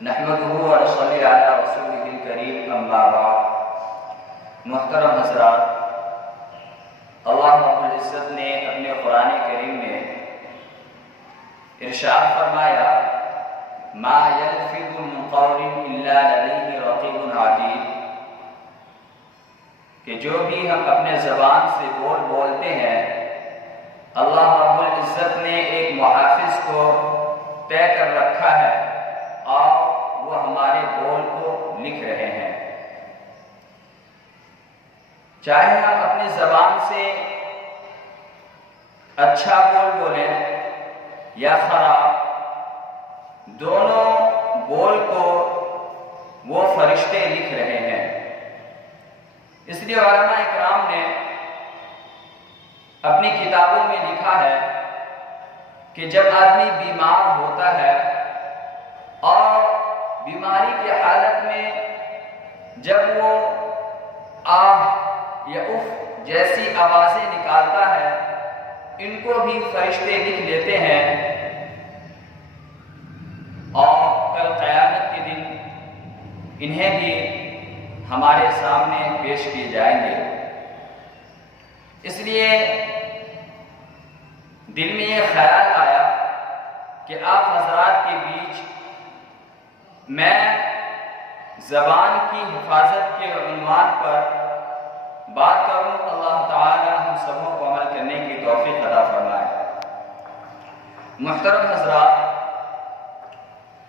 نحمده ونصلی علی رسولہ الکریم اما بعد۔ محترم حضرات، اللہ رب العزت نے اپنے قرآن کریم میں ارشاد فرمایا ما یلفظ من قول الا لدیہ رقیب عتید، کہ جو بھی ہم اپنے زبان سے بولتے ہیں اللہ رب العزت نے ایک محافظ کو طے کر رکھا ہے اور وہ ہمارے بول کو لکھ رہے ہیں۔ چاہے ہم اپنی زبان سے اچھا بولیں یا خراب، دونوں بول کو وہ فرشتے لکھ رہے ہیں۔ اس لیے علماء اکرام نے اپنی کتابوں میں لکھا ہے کہ جب آدمی بیمار ہوتا ہے اور بیماری کی حالت میں جب وہ آہ یا اف جیسی آوازیں نکالتا ہے، ان کو بھی فرشتے لکھ لیتے ہیں اور کل قیامت کے دن انہیں بھی ہمارے سامنے پیش کیے جائیں گے۔ اس لیے دل میں یہ خیال آیا کہ آپ حضرات کے بیچ میں زبان کی حفاظت کے عنوان پر بات کروں۔ اللہ تعالی ہم سبوں کو عمل کرنے کی توفیق عطا فرمائے۔ محترم حضرات،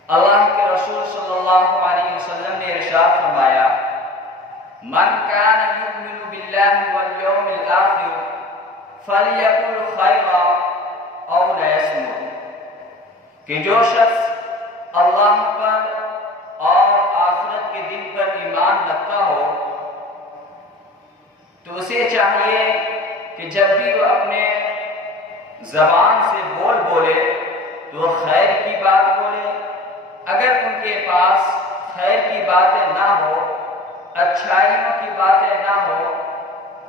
اللہ کے رسول صلی اللہ علیہ وسلم نے ارشاد فرمایا من کان یؤمن باللہ والیوم الآخر فلیقل خیرا او لیصمت، کہ جو شخص اللہ پر اور آخرت کے دن پر ایمان رکھتا ہو تو اسے چاہیے کہ جب بھی وہ اپنے زبان سے بولے تو وہ خیر کی بات بولے، اگر ان کے پاس خیر کی باتیں نہ ہو، اچھائیوں کی باتیں نہ ہو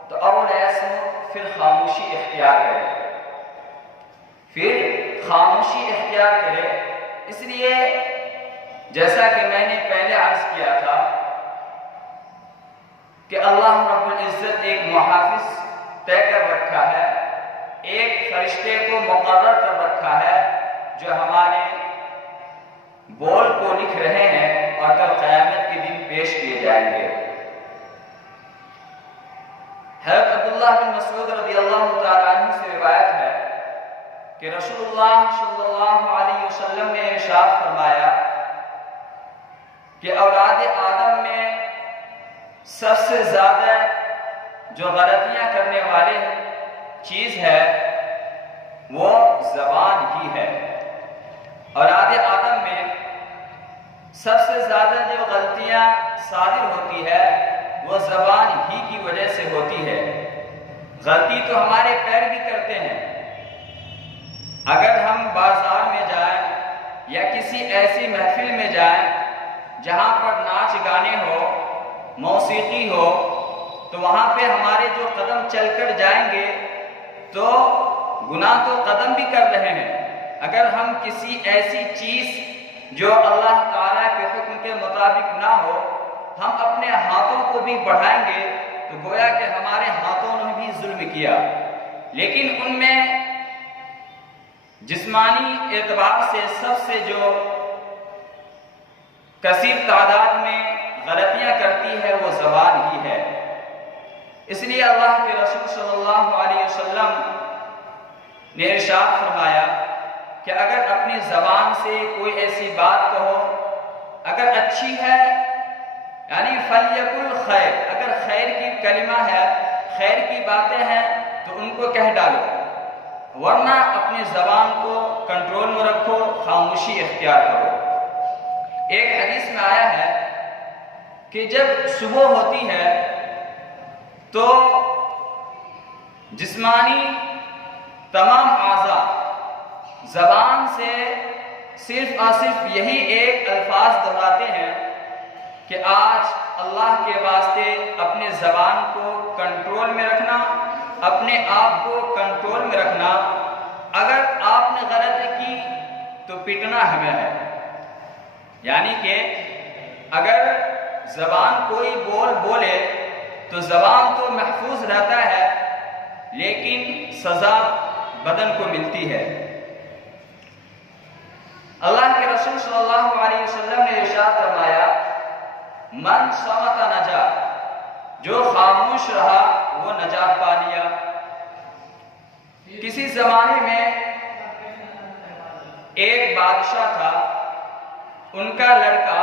تو اول ایسمت، پھر خاموشی اختیار کرے۔ اس لیے جیسا کہ میں نے پہلے عرض کیا تھا کہ اللہ رب العزت ایک محافظ طے کر رکھا ہے، ایک فرشتے کو مقرر کر رکھا ہے جو ہمارے بول کو لکھ رہے ہیں اور کل قیامت کے دن پیش کیے جائیں گے۔ حضرت عبداللہ بن مسعود رضی اللہ تعالیٰ عنہ سے روایت ہے کہ رسول اللہ صلی اللہ علیہ وسلم نے ارشاد فرمایا کہ اولاد آدم میں سب سے زیادہ جو غلطیاں کرنے والے چیز ہے وہ زبان ہی ہے۔ اولاد آدم میں سب سے زیادہ جو غلطیاں صادر ہوتی ہے وہ زبان ہی کی وجہ سے ہوتی ہے۔ غلطی تو ہمارے پیر بھی کرتے ہیں۔ اگر ہم بازار میں جائیں یا کسی ایسی محفل میں جائیں جہاں پر ناچ گانے ہو، موسیقی ہو، تو وہاں پہ ہمارے جو قدم چل کر جائیں گے تو گناہ تو قدم بھی کر رہے ہیں۔ اگر ہم کسی ایسی چیز جو اللہ تعالیٰ کے حکم کے مطابق نہ ہو ہم اپنے ہاتھوں کو بھی بڑھائیں گے تو گویا کہ ہمارے ہاتھوں نے بھی ظلم کیا۔ لیکن ان میں جسمانی اعتبار سے سب سے جو کثیر تعداد میں غلطیاں کرتی ہے وہ زبان ہی ہے۔ اس لیے اللہ کے رسول صلی اللہ علیہ وسلم نے ارشاد فرمایا کہ اگر اپنی زبان سے کوئی ایسی بات کہو اگر اچھی ہے یعنی فلیقل خیر، اگر خیر کی کلمہ ہے، خیر کی باتیں ہیں تو ان کو کہہ ڈالو، ورنہ اپنی زبان کو کنٹرول میں رکھو، خاموشی اختیار کرو۔ ایک حدیث میں آیا ہے کہ جب صبح ہوتی ہے تو جسمانی تمام اعضاء زبان سے صرف اور صرف یہی ایک الفاظ دہراتے ہیں کہ آج اللہ کے واسطے اپنے زبان کو کنٹرول میں رکھنا، اپنے آپ کو کنٹرول میں رکھنا۔ اگر آپ نے غلطی کی تو پیٹنا ہمیں ہے، یعنی کہ اگر زبان کوئی بولے تو زبان تو محفوظ رہتا ہے لیکن سزا بدن کو ملتی ہے۔ اللہ کے رسول صلی اللہ علیہ وسلم نے ارشاد فرمایا من صمت نجا، جو خاموش رہا وہ نجات پا لیا۔ کسی زمانے میں ایک بادشاہ تھا، ان کا لڑکا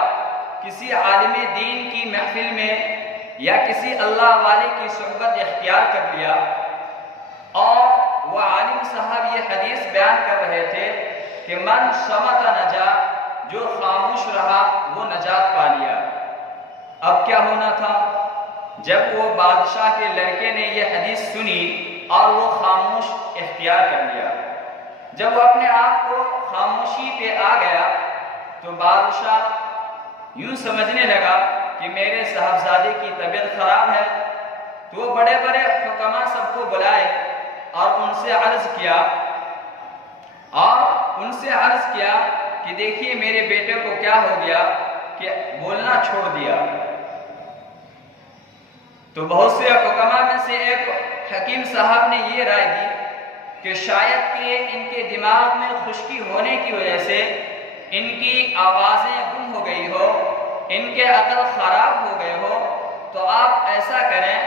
کسی عالم دین کی محفل میں یا کسی اللہ والے کی صحبت اختیار کر لیا اور وہ عالم صاحب یہ حدیث بیان کر رہے تھے کہ من صمت نجا، جو خاموش رہا وہ نجات پا لیا۔ اب کیا ہونا تھا؟ جب وہ بادشاہ کے لڑکے نے یہ حدیث سنی اور وہ خاموش اختیار کر لیا، جب وہ اپنے آپ کو خاموشی پہ آ گیا تو بادشاہ یوں سمجھنے لگا کہ میرے صاحبزادے کی طبیعت خراب ہے، تو وہ بڑے بڑے حکما سب کو بلائے اور ان سے عرض کیا کہ دیکھیے میرے بیٹے کو کیا ہو گیا کہ بولنا چھوڑ دیا۔ تو بہت سے حکما میں سے ایک حکیم صاحب نے یہ رائے دی کہ شاید کہ ان کے دماغ میں خشکی ہونے کی وجہ سے ان کی آوازیں گم ہو گئی ہو، ان کے عقل خراب ہو گئے ہو، تو آپ ایسا کریں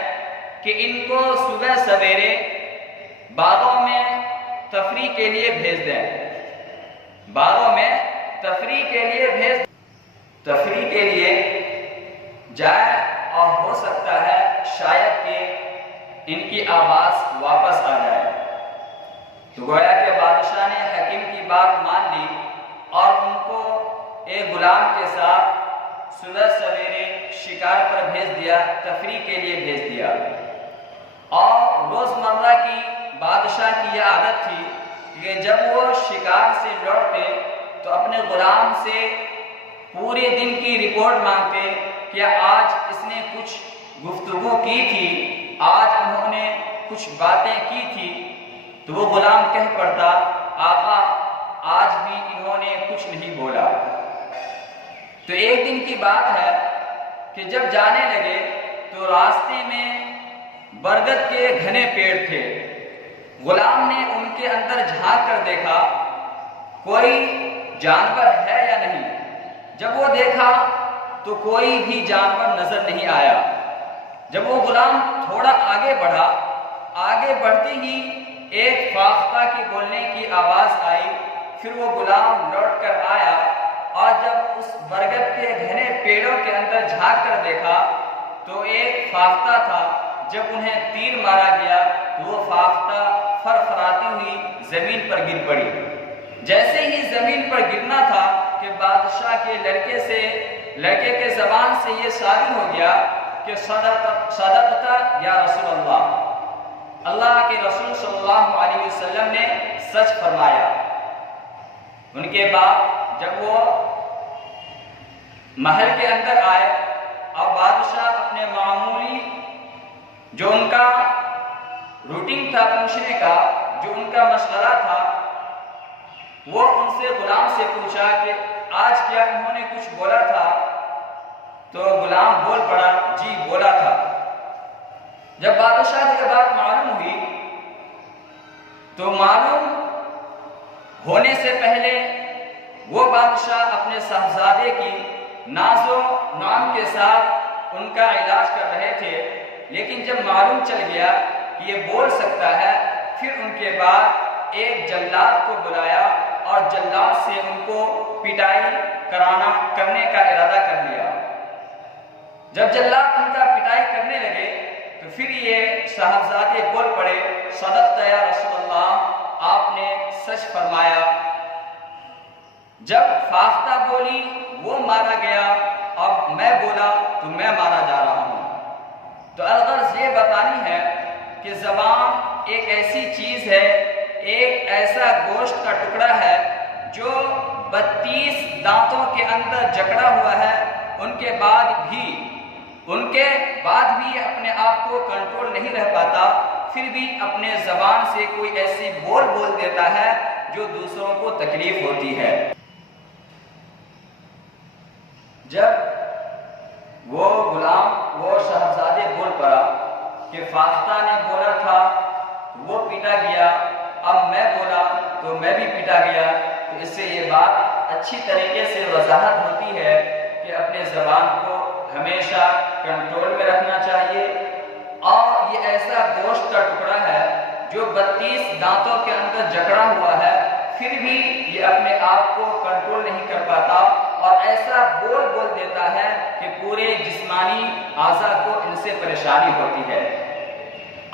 کہ ان کو صبح سویرے باغوں میں تفریح کے لیے بھیج دیں، باغوں میں تفریح کے لیے جائے اور ہو سکتا ہے شاید کہ ان کی آواز واپس آ جائے۔ تو گویا کہ بادشاہ نے حکیم کی بات مان لی اور ان کو ایک غلام کے ساتھ صبح سویرے شکار پر بھیج دیا، تفریح کے لیے بھیج دیا۔ اور روزمرہ کی بادشاہ کی یہ عادت تھی کہ جب وہ شکار سے لوٹتے تو اپنے غلام سے پورے دن کی رپورٹ مانگتے کہ آج اس نے کچھ گفتگو کی تھی، آج انہوں نے کچھ باتیں کی تھی۔ تو وہ غلام کہہ پڑتا آقا آج بھی انہوں نے کچھ نہیں بولا۔ تو ایک دن کی بات ہے کہ جب جانے لگے تو راستے میں برگد کے گھنے پیڑ تھے، غلام نے ان کے اندر جھانک کر دیکھا کوئی جانور ہے یا نہیں۔ جب وہ دیکھا تو کوئی بھی جانور نظر نہیں آیا۔ جب وہ غلام تھوڑا آگے بڑھا، آگے بڑھتے ہی ایک فاختہ کی بولنے کی آواز آئی، پھر وہ غلام لوٹ کر آیا اور جب اس برگد کے گھنے پیڑوں کے اندر جھانک کر دیکھا تو ایک فاختہ تھا۔ جب انہیں تیر مارا گیا تو وہ فاختہ فرفراتی ہوئی زمین پر گر پڑی۔ جیسے ہی زمین پر گرنا تھا کہ بادشاہ کے لڑکے کے زبان سے یہ صادر ہو گیا کہ صدقت یا رسول اللہ، اللہ کے رسول صلی اللہ علیہ وسلم نے سچ فرمایا۔ ان کے بعد جب وہ محل کے اندر آئے اور بادشاہ اپنے معمولی جو ان کا روٹین تھا پوچھنے کا، جو ان کا مشورہ تھا، وہ ان سے غلام سے پوچھا کہ آج کیا انہوں نے کچھ بولا تھا؟ تو غلام بول پڑا جی بولا تھا۔ جب بادشاہ کو یہ بات معلوم ہوئی تو معلوم ہونے سے پہلے وہ بادشاہ اپنے صاحبزادے کی ناز و نام کے ساتھ ان کا علاج کر رہے تھے، لیکن جب معلوم چل گیا کہ یہ بول سکتا ہے، پھر ان کے بعد ایک جلاد کو بلایا اور جلاد سے ان کو پٹائی کرنے کا ارادہ کر لیا۔ جب جلاد ان کا پٹائی کرنے لگے تو پھر یہ صاحبزادے بول پڑے صدقت یا رسول اللہ، آپ نے سچ فرمایا۔ جب فاختہ بولی وہ مارا گیا، اب میں بولا تو میں مارا جا رہا ہوں۔ تو الغرض یہ بتانی ہے کہ زبان ایک ایسی چیز ہے، ایک ایسا گوشت کا ٹکڑا ہے جو 32 دانتوں کے اندر جکڑا ہوا ہے، ان کے بعد بھی اپنے آپ کو کنٹرول نہیں رہ پاتا، پھر بھی اپنے زبان سے کوئی ایسی بول دیتا ہے جو دوسروں کو تکلیف ہوتی ہے۔ وہ شہزادے بول پڑا کہ فاختہ نے بولا تھا وہ پیٹا گیا، اب میں بولا تو میں بھی پیٹا گیا۔ تو اس سے یہ بات اچھی طریقے سے وضاحت ہوتی ہے کہ اپنے زبان کو ہمیشہ کنٹرول میں رکھنا چاہیے۔ اور یہ ایسا گوشت کا ٹکڑا ہے جو 32 دانتوں کے اندر جکڑا ہوا ہے، پھر بھی یہ اپنے آپ کو کنٹرول نہیں کر پاتا اور ایسا بول دیتا ہے کہ پورے جسمانی اعضاء کو ان سے پریشانی ہوتی ہے۔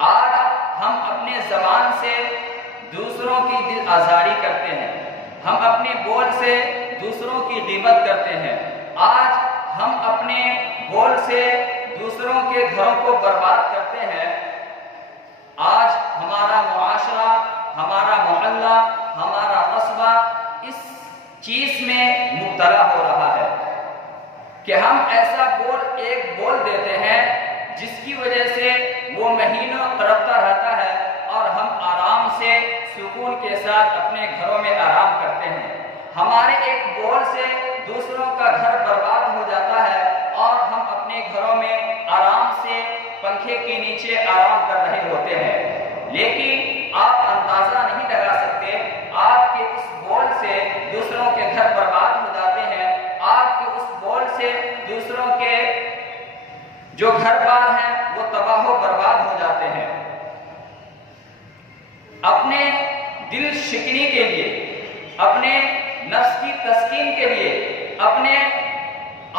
آج ہم اپنے زبان سے دوسروں کی دل آزاری کرتے ہیں، ہم اپنے بول سے دوسروں کی غیبت کرتے ہیں، آج ہم اپنے بول سے دوسروں کے گھروں کو برباد کرتے ہیں۔ آج ہمارا معاشرہ، ہمارا محلہ، ہمارا قصبہ اس چیز میں مبتلا ہو رہا ہے کہ ہم ایسا ایک بول دیتے ہیں جس کی وجہ سے وہ مہینوں تڑپتا رہتا ہے اور ہم آرام سے سکون کے ساتھ اپنے گھروں میں آرام کرتے ہیں۔ ہمارے ایک بول سے دوسروں کا گھر برباد ہو جاتا ہے اور ہم اپنے گھروں میں آرام سے پنکھے کے نیچے آرام کر رہے ہوتے ہیں، لیکن آپ اندازہ نہیں لگا سکتے آپ کے اس بول سے دوسروں کے گھر برباد ہو جاتے ہیں، آپ کے اس بول سے دوسروں کے جو گھر بار ہیں وہ تباہ و برباد ہو جاتے ہیں۔ اپنے دل شکنی کے لیے، اپنے نفس کی تسکین کے لیے، اپنے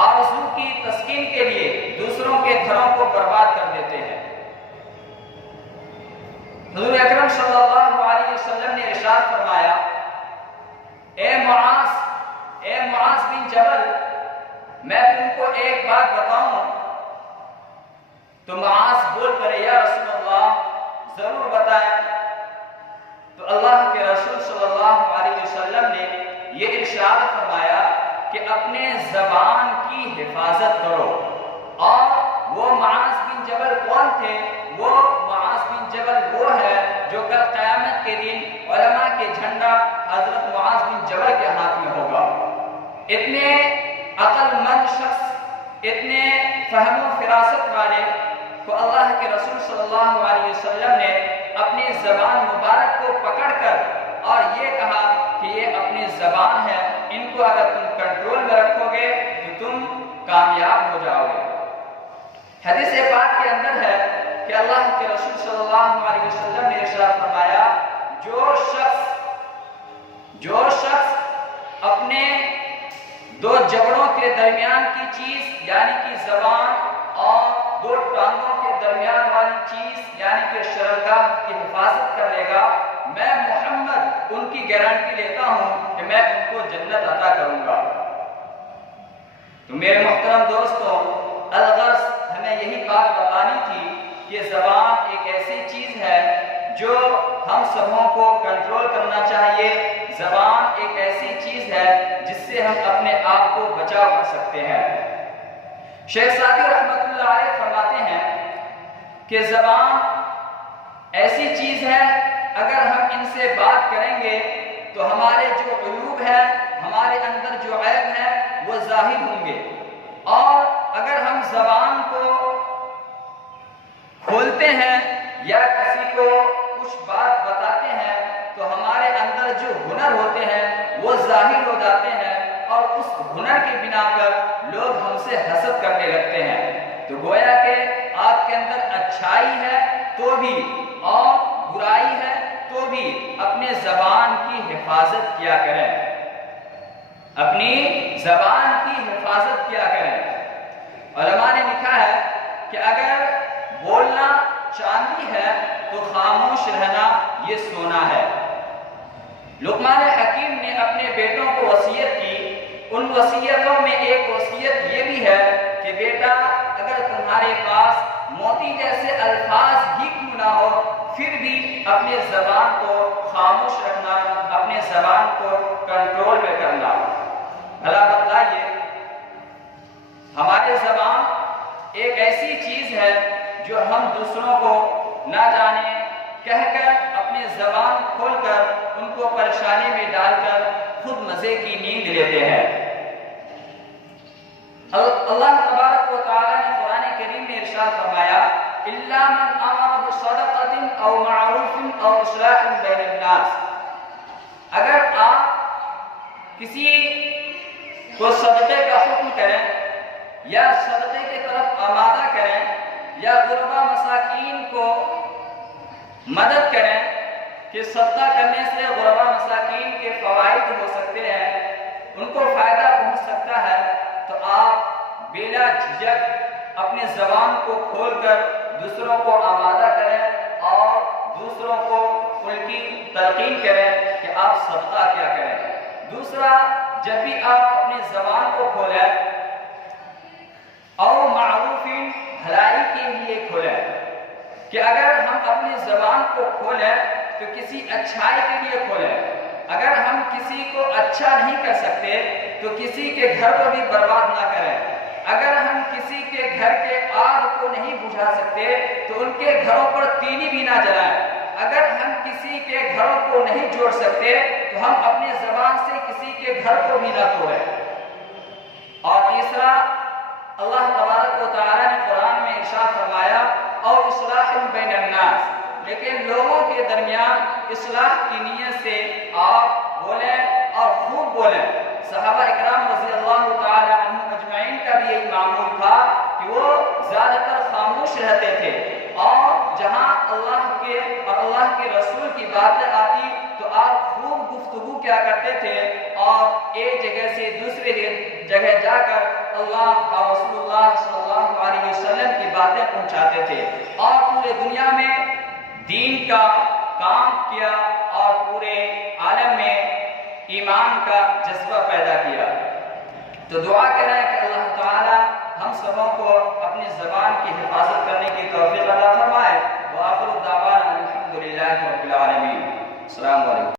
آرزو کی تسکین کے لیے دوسروں کے گھروں کو برباد کر دیتے ہیں۔ حضور اکرم صلی اللہ علیہ وسلم نے ارشاد فرمایا، اے معاذ بن جبل، میں تم کو ایک بات بتاؤں؟ تو معاذ بول پڑے، یا رسول اللہ ضرور بتائیں۔ تو اللہ کے رسول صلی اللہ علیہ وسلم نے یہ ارشاد فرمایا کہ اپنے زبان کی حفاظت کرو۔ اور وہ معاذ بن جبل کون تھے؟ وہ معاذ بن جبل وہ ہے جو کل قیامت کے دن علماء کے جھنڈا حضرت معاذ بن جبل کے ہاتھ میں ہوگا۔ اتنے عقل مند شخص، اتنے فہم و فراست والے کو اللہ کے رسول صلی اللہ علیہ وسلم نے اپنی زبان مبارک کو پکڑ کر اور یہ کہا کہ یہ اپنی زبان ہے، ان کو اگر تم کنٹرول میں رکھو گے تو تم کامیاب ہو جاؤ گے۔ حدیث پاک کے اندر ہے کہ اللہ کے رسول صلی اللہ علیہ وسلم نے ارشاد فرمایا، جو شخص اپنے دو جبڑوں کے درمیان کی چیز یعنی کہ زبان اور دو ٹانگوں کے درمیان والی چیز یعنی کہ شرمگاہ کی حفاظت کر لے گا، میں محمد ان کی گارنٹی لیتا ہوں کہ میں ان کو جنت عطا کروں گا۔ تو میرے محترم دوستوں، الغرض ہمیں یہی بات بتانی تھی کہ زبان ایک ایسی چیز ہے جو ہم سبوں کو کنٹرول کرنا چاہیے۔ زبان ایک ایسی چیز ہے جس سے ہم اپنے آپ کو بچاؤ کر سکتے ہیں۔ شیخ سعدی رحمۃ اللہ علیہ فرماتے ہیں کہ زبان ایسی چیز ہے اگر ہم ان سے بات کریں گے تو ہمارے جو عیوب ہیں، ہمارے اندر جو عیب ہیں وہ ظاہر ہوں گے، اور اگر ہم زبان کو کھولتے ہیں یا کسی کو کچھ بات بتاتے ہیں تو ہمارے اندر جو ہنر ہوتے ہیں وہ ظاہر ہو جاتے ہیں، اور اس ہنر کی بنا پر لوگ ہم سے حسد کرنے لگتے ہیں۔ تو گویا کہ آپ کے اندر اچھائی ہے تو بھی اور برائی ہے تو بھی اپنے زبان کی حفاظت کیا کریں، اپنی زبان کی حفاظت کیا کریں۔ علماء نے لکھا ہے کہ اگر بولنا چاندی ہے تو خاموش رہنا یہ سونا ہے۔ لقمان حکیم نے اپنے بیٹوں کو وصیت کی، ان وصیتوں میں ایک وصیت یہ بھی ہے کہ بیٹا اگر تمہارے پاس موتی جیسے الفاظ ہی کیوں نہ ہو پھر بھی اپنے زبان کو خاموش رکھنا، اپنے زبان کو کنٹرول میں کرنا۔ بھلا بتلائیے، ہماری زبان ایک ایسی چیز ہے جو ہم دوسروں کو نہ جانے کہہ کر اپنی زبان کھول کر ان کو پریشانی میں ڈال کر خود مزے کی نیند لیتے ہیں۔ اللہ تبارک و تعالی نے قرآن کریم میں ارشاد فرمایا الا من امر بصدقۃ او معروف او اصلاح بین الناس، اگر آپ کسی کو صدقے کا حکم کریں یا صدقے کی طرف آمادہ کریں یا غربا مساکین کو مدد کریں کہ صدقہ کرنے سے غربا مساکین کے فوائد ہو سکتے ہیں، ان کو فائدہ پہنچ سکتا ہے، تو آپ بلا جھجک اپنی زبان کو کھول کر دوسروں کو آمادہ کریں اور دوسروں کو ان کی تلقین کریں کہ آپ صدقہ کیا کریں۔ دوسرا، جب بھی آپ اپنی زبان کو کھولیں اور معروف بھلائی کے لیے کھولیں، کہ اگر ہم اپنی زبان کو کھولیں تو کسی اچھائی کے لیے کھولیں، اگر ہم کسی کو اچھا نہیں کر سکتے تو کسی کے گھر کو بھی برباد نہ کریں، اگر ہم کسی کے گھر کے آگ کو نہیں بجھا سکتے تو ان کے گھروں پر تینی بھی نہ جلائیں، اگر ہم کسی کے گھروں کو نہیں جوڑ سکتے تو ہم اپنی زبان سے کسی کے گھر کو بھی نہ توڑیں۔ اور تیسرا، اللہ تبارک و تعالیٰ نے قرآن میں ارشاد فرمایا اور اصلاح بین الناس، لیکن لوگوں کے درمیان اصلاح کی نیت سے آپ بولیں اور خوب بولیں۔ صحابہ اکرام رضی اللہ تعالی عنہم اجمعین کا بھی یہی معمول تھا کہ وہ زیادہ تر خاموش رہتے تھے، اور جہاں اللہ کے اور اللہ کے رسول کی باتیں آتی تو آپ خوب گفتگو کیا کرتے تھے اور ایک جگہ سے دوسری جگہ جا کر اللہ اور رسول اللہ صلی اللہ علیہ وسلم کی باتیں پہنچاتے تھے اور پورے دنیا میں دین کا کام کیا اور پورے عالم میں ایمان کا جذبہ پیدا کیا۔ تو دعا کریں کہ اللہ تعالی ہم سبوں کو اپنی